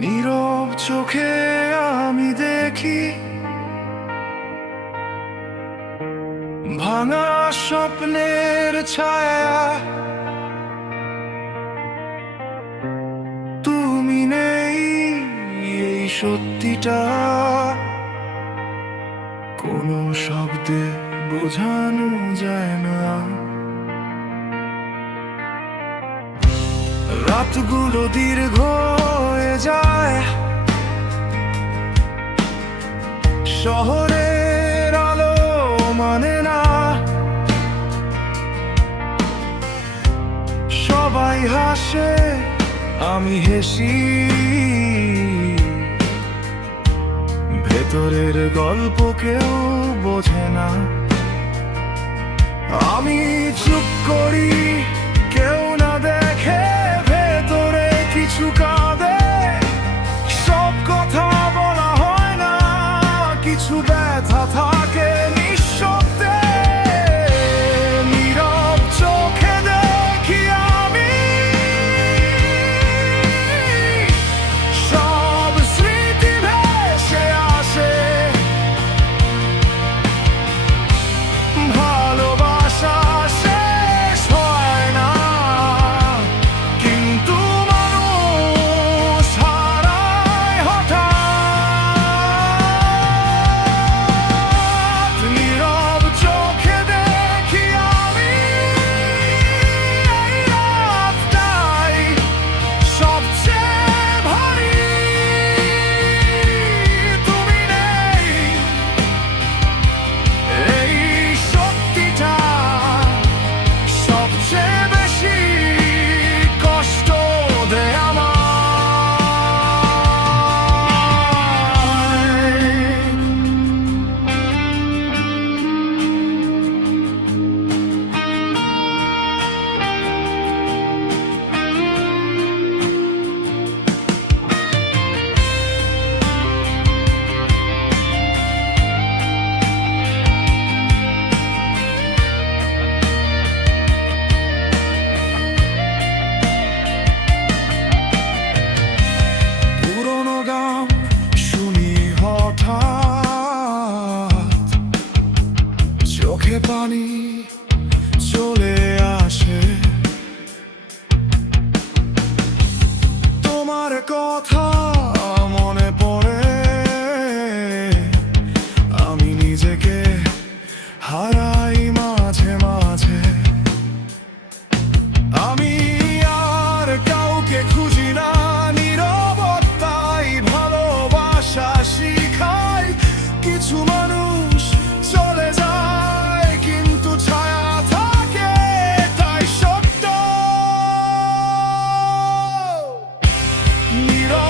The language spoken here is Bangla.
নীরব চোখে আমি দেখি ভাঙা স্বপ্নের ছায়া। তুমি নেই এই সত্যিটা। কোনো শব্দে বোঝানো যায় না। রাতগুলো দীর্ঘ হয়ে যায়। শহরের আলো মানে না। সবাই হাসে, আমি হেসি। ভেতরের গল্প কেউ বোঝে না। 就在草草 কথা Mira.